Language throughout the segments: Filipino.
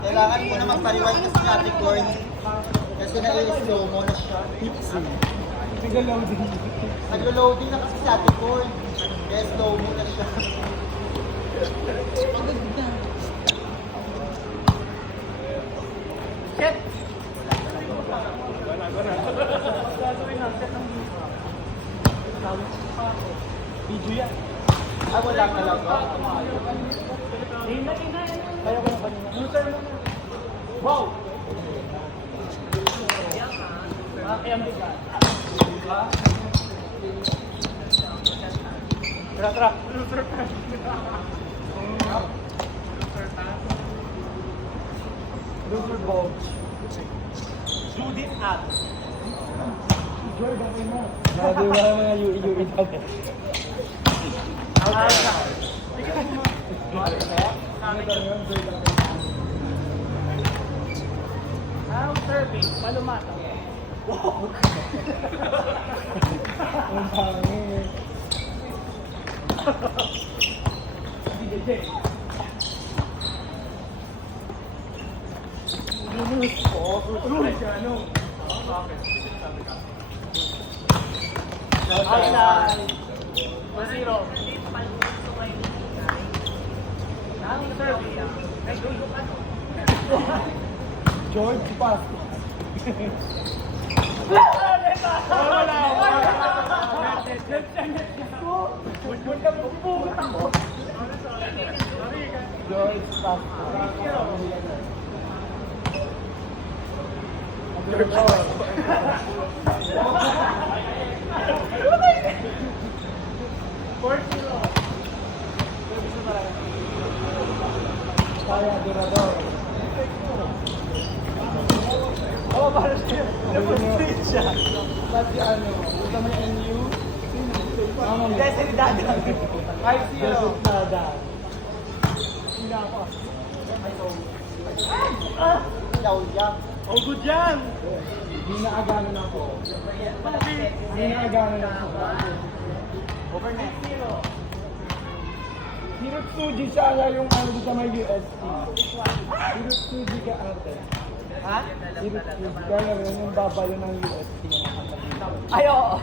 Kailangan mo na magpariwag kasi sa ating corn. Kasi nai-slow mo na siya. Nag-loading na kasi sa ating corn. Kaya slow mo na siya. Shit! Video yan. Ah, wala talaga. Kaya ko na kanina. Wow! Tara. Loser ball. Shoot it up. Jordan, mo. Grabe mo mga UE natin. How serving? Palumata. Wow! Ang pangit. Outside! 1-0. How serving? George pass. George pass. Kaya durador. Oh, para siya. Napag-street siya. Ba't si ano? Ito may NU? Hindi, si Dada. 5-0. Dada. Hindi ako. Yaw-yaw. Oh, good yan! Hindi na aganan ako. Hindi na aganan ako. Over na. Hirotsuji siya yung ano dito may UST. Hirotsuji ka ate. Ha? Hirotsuji. Kaya nga yung babalo ng UST. Ay, oo!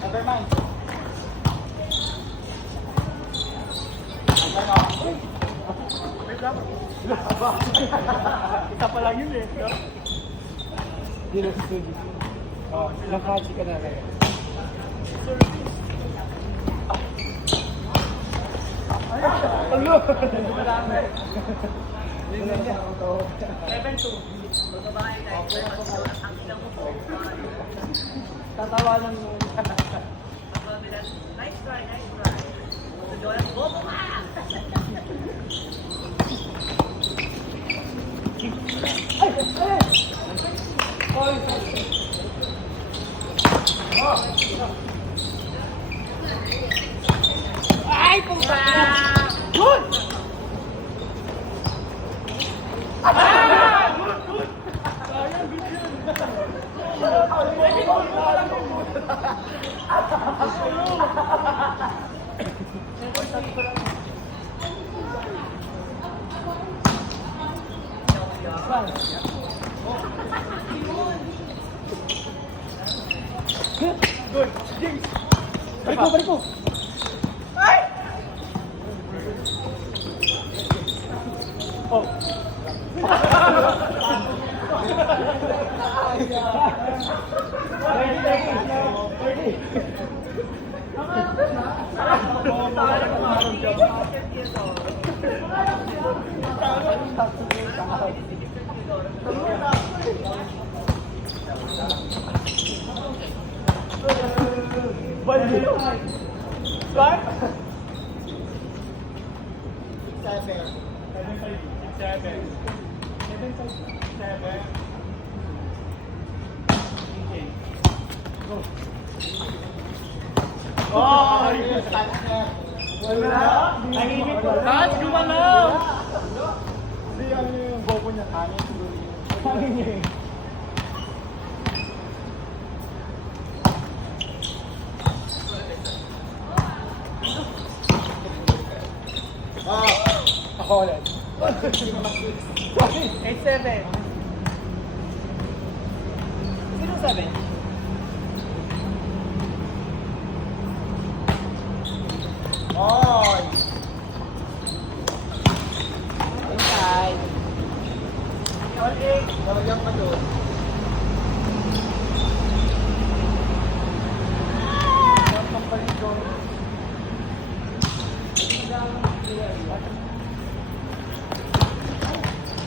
Never mind. Isa pa lang yun eh. Hirotsuji. Oh, nakachi ka na rin. Hello! 7-2. Tatawanan mo. Nice try. Bobo ka! Ay, puta! Good! Good. James. Balik ko! Ay! Oh. Balik! Right? 7. 7. Oh, yes! Wala! Nahimik ko. Lahat gumalaw! Hindi ano yung bobo niya, kanin siguro yun. Kanin niya eh. Ako ulit. 8-7. Sino 7? Oy! Inside. All 8. Lalagyan ka doon. Ang palit doon.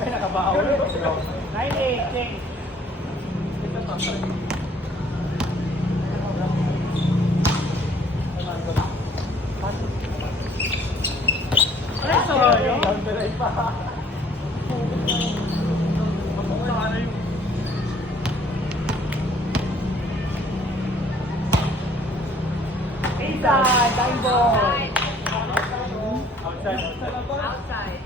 Ay, nakabaho ulit. 9-8. Change. Ay, sorry. Inside, time ball. Outside. Outside.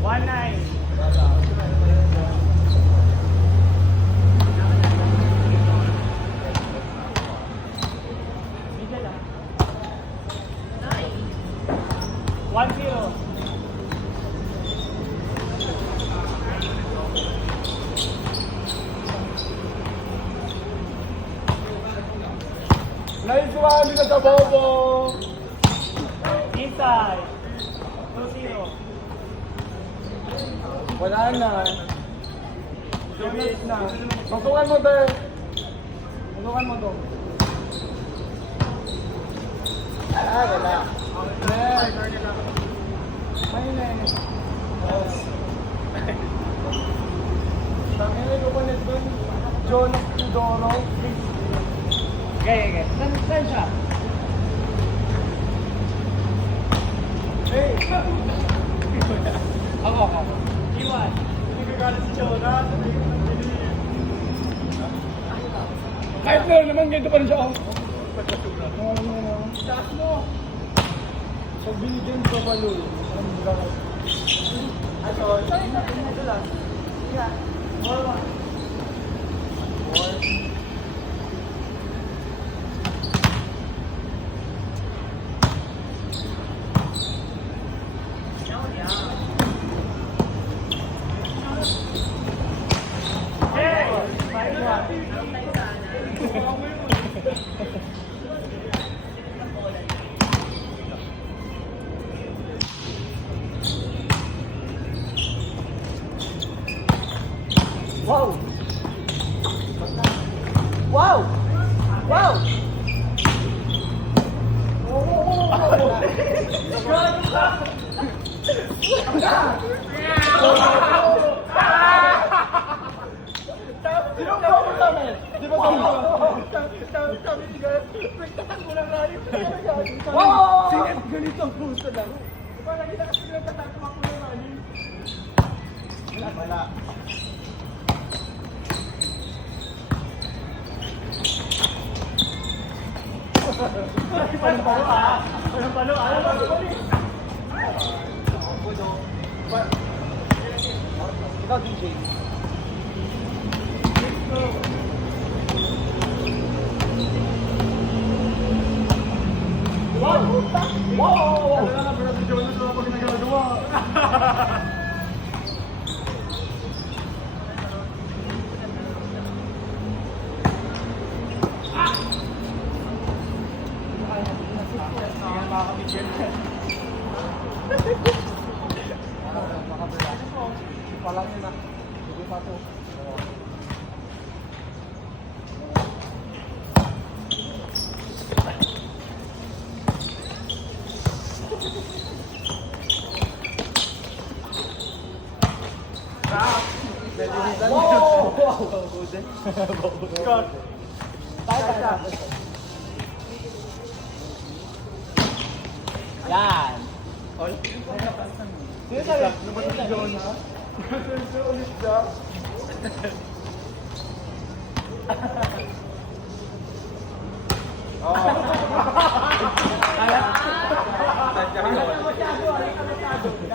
One nine. One zero. Nice one, hindi ka bobo! Inside. 2-0. Wala na. Tumiit na. Masukan mo, te. Masukan mo doon. Ah, wala. Yes. Ayun eh. Yes. Tangin ko pa net doon. Jonas Tudoro. Okay. Saan siya? Hey! Ako. Iwan. Hindi ka galit si Jonas. Kahit meron naman, ganito pa rin siya. Taas mo! Pag binigyan ko pa Lul, ang gagawin. Ay, sorry. Ito lang. Yeah. More. Wow! Wow! Wow! Sino ba ako namin? Di ba kami nagtatakbo lang na yun. Wow! Sige, ganito ang puso lang. Di ba nakita kasi nagtatakbo ako lang na yun? Wala. Palo. Ikaw, DJ. Wow! Wow! Wala na pala si Jonas wala pa ginagawa. Palang yun na. Hindi pa ito. Scott. Yan. Sino sa rin? Ano ba si Jonas? Sino ulit siya?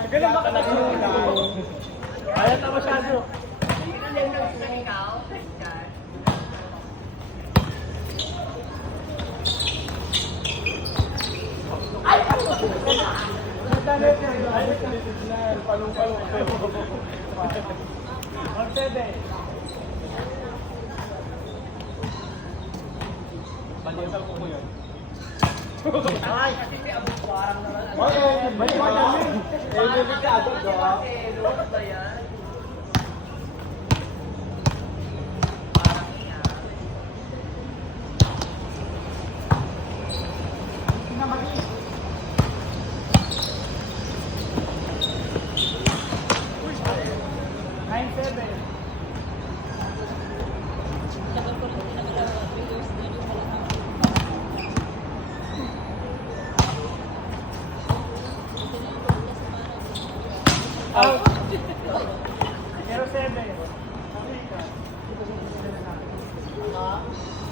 Ganun ba ka masyado. Pinalim na gusto ikaw. Yan. Palong-palong. 1-7. Balitan ko yun. Ay, kasi may abot parang naman. Okay, balikan namin. Bibig ka agad, diba? Ano ba yan? Parang yan. Nine, 7. Out. 0-7.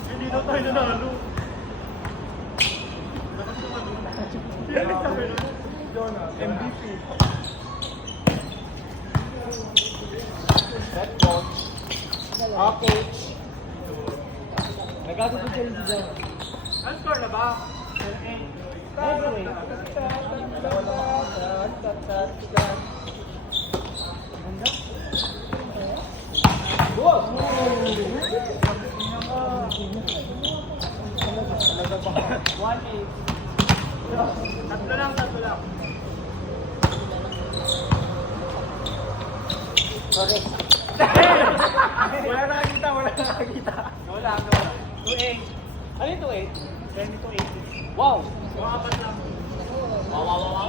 Hindi na tayo nanalo. MVP. Set coach. Okay. Nagkakaroon siya yung design. Ano score na ba? 1-8. Tatlo lang. Okay. Wala nakakita. Wala. 2-8. Ano yung 2-8? 22-8. Wow! Apat lang. Wow.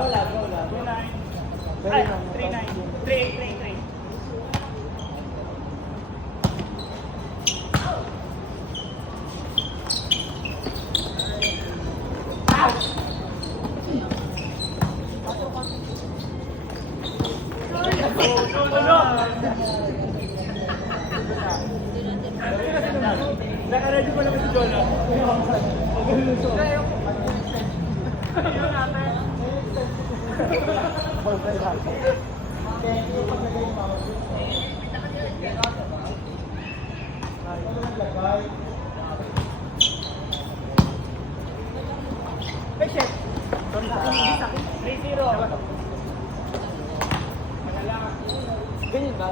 Wala. 2-9. Ay, 3-9. 3-8. Naka-ready pa naman si Jonah. Patient. 3-0. Ganyan ba?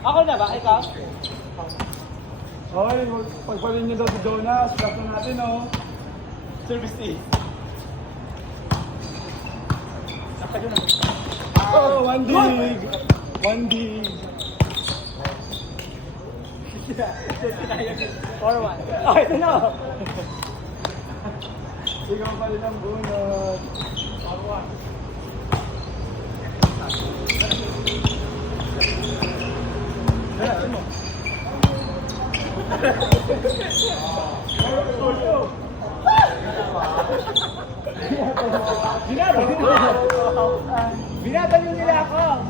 Ako na ba? Ikaw? Okay, pagpalin niyo daw si Jonas, last na natin, oh. Service A. Oh, one dig! One dig! 4-1. Okay, ito na. Ikaw pa rin ang bunot. 4-1. Binatanong nila ako.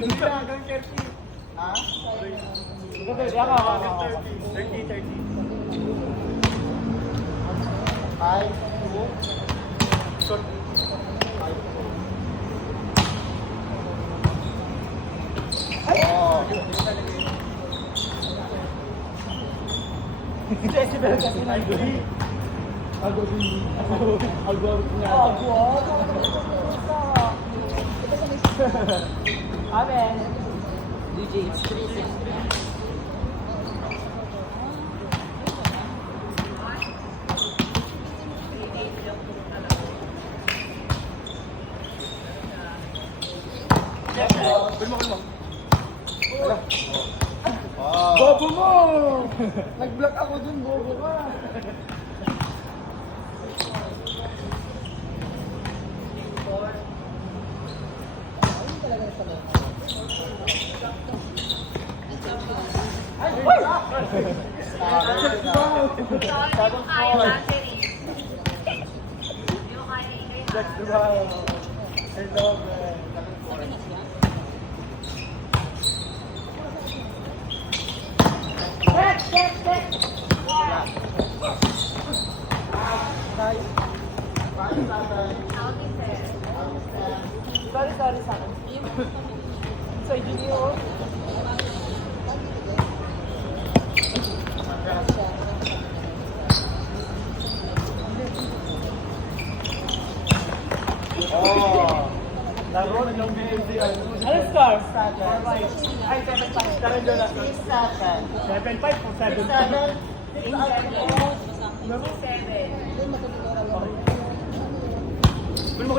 Hindi na hanggang 30. Ha? Ito, 30. Ako. 30. 5, 2, short. Decibel kasi nandun. Agwag niya. Amen. DJ, it's 3-6. Bobo mo! Nag-block ako dun, bobo ka. That's the one. I love it. Sorry, sorry, sorry. So, Junior. Oh, laro na yung BMD. Ano score? Ay, 7-5. Karen doon na. 7-5 o 7-5? 7. Kulmo.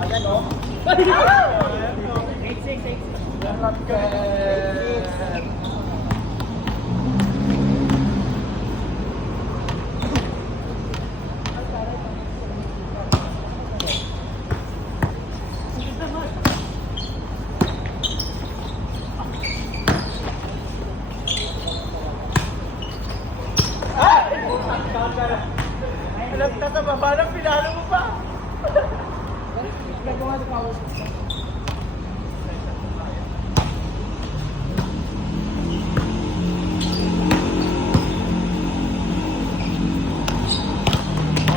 Ayan o. 8-6. Lahat ka. Alam na sa baba ng pinalo mo pa. Gagawa sa power.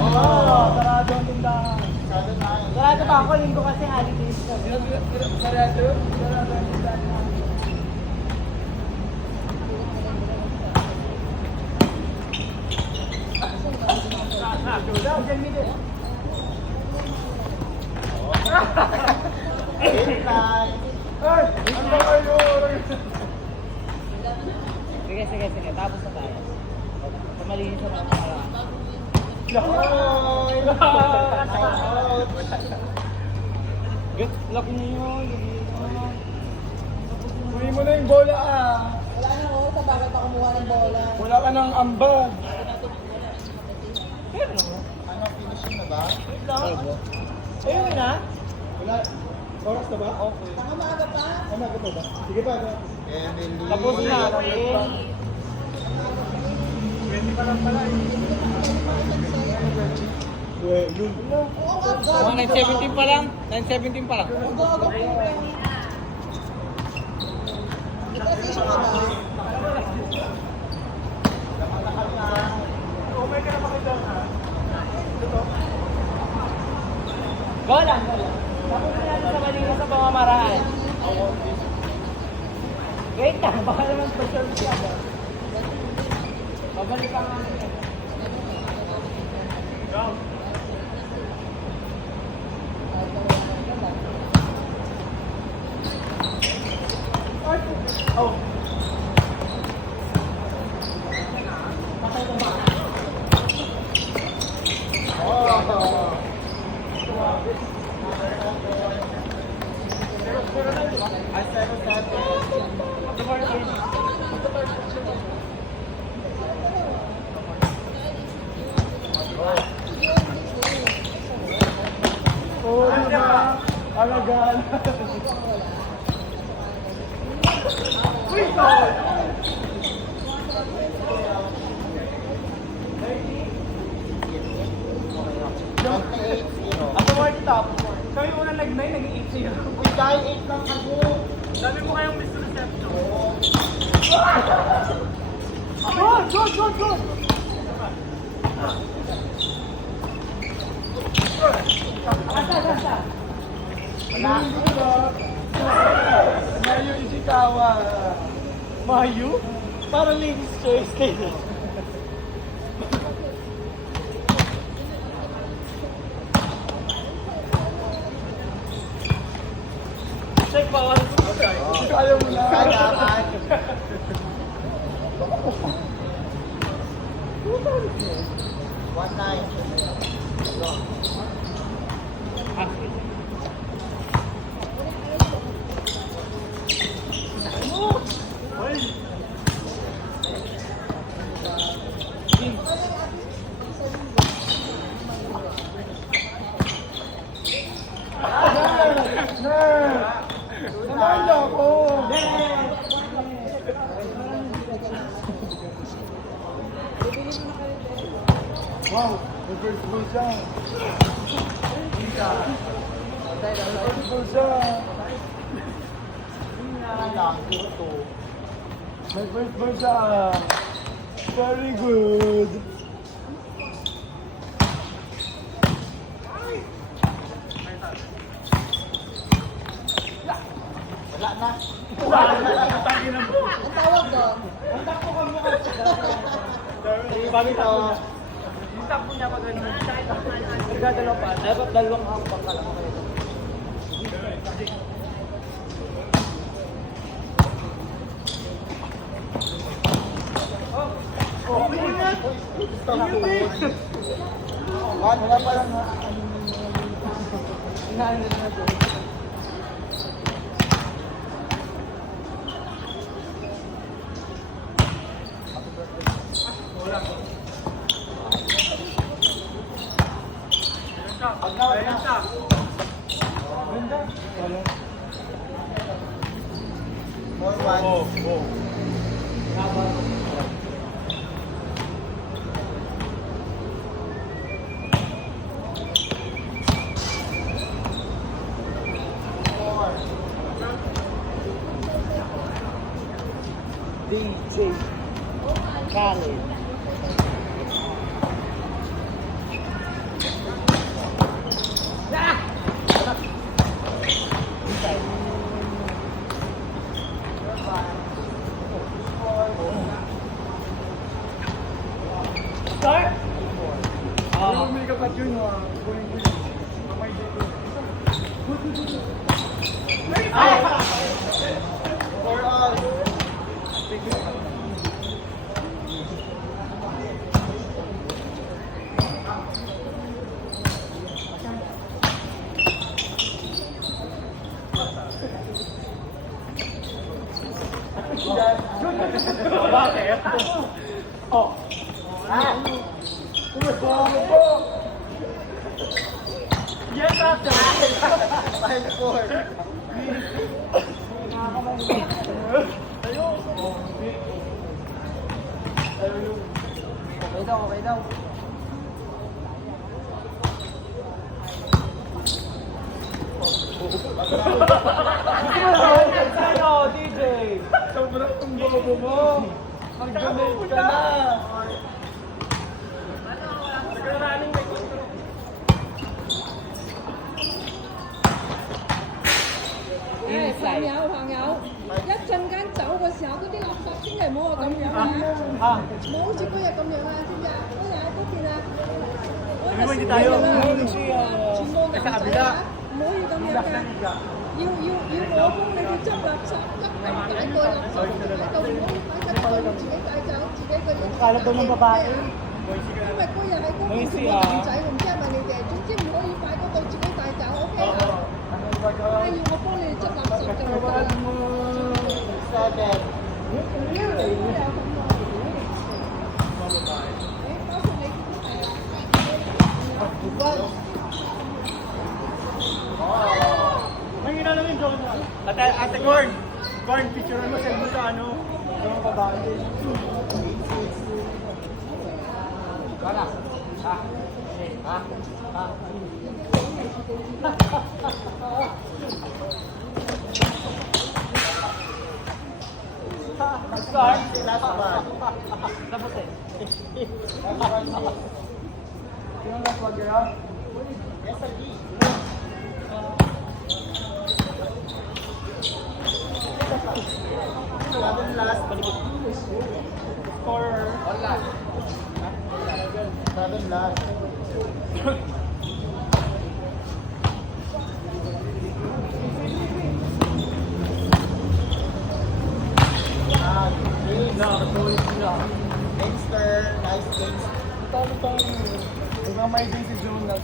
Sarado ang tindahan. Sarado pa ako, linggo kasi holidays kami. Sarado ang tindahan. Ay, ano kayo? Sige. Tapos na tayo. Pamalihin sa mga parang. Good luck niyo. Kunin mo na yung bola ah. Wala na ako, sa bakit ako kumuha ng bola. Wala ka ng ambag. Ano, finishing na ba? Ayun na. Wala. Oras na ba? Okay. Tanga maaga pa. Ano ka ba? Sige pa. Emily. Tapos na. Pwede pa lang pala eh. Oo, 9-17 pa lang. 9-17 pa lang. Mag-aga po. Transition ka ba? Okay ka na makita na. Go lang. Tapos na natin sa Manila sa pamamaraan. Wait lang, baka naman special siya. Babalik ka nga. Go. Oh. Oh, diba? Alagaan. Uy, God! Ako mo kita. Kami unang nag-9, naging 8-0. Uy, dahil 8 lang ako. Dami mo kayong misreception. Good! Asa. Wala. Mayu Ishikawa. Mayu? Parang lady's choice kayo. Check pa ako. Kaya mo na. Kailangan. One night. Wow, may first ball siya. May first ball siya. Lang, ito. May first ball siya. Very good. Wala na. Ang tawag doon. Pagkita ko na. Yung takbo niya pag ano. Nagdadalaw pa. Dapat dalawang hakbang ka lang. Wala pa lang. Inaano na ito. More one. DJ Khaled. Start? May kapat yun. For all. Bakit? Oh. Yes, after. 5-4. Okay daw, okay daw. Sa'yo, DJ! Sobrang tumbobo mo. Mag-donate ka na.朋友，一陣間走嘅時候，嗰啲垃圾千祈唔好咁樣啊！Ah,唔好好似嗰日咁樣啊，知唔知啊？嗰日喺嗰邊啊，嗰日hindi tayo.全部男仔啊，唔可以咁樣㗎，要我幫你哋執垃圾，執咁大袋垃圾喺度，唔可以擺喺度，自己帶走，自己個人。 Kala daw ng babae. 因為嗰日喺嗰邊全部男仔，我唔知係咪你哋，總之唔可以擺嗰度，自己帶走，OK 啊？要我幫你哋執垃圾就得啦。 7. Ate Corn. Corn, picturean mo sa sa ano. Yung babae. Mana? Ah. Ah. Ah. Start. Last one. Tapos eh. Yung last one, girl. Yes, sir. Seven last. Score. Wala. 7 last. Gangster, nice gangster. Talo tayo. Huwag may decision na.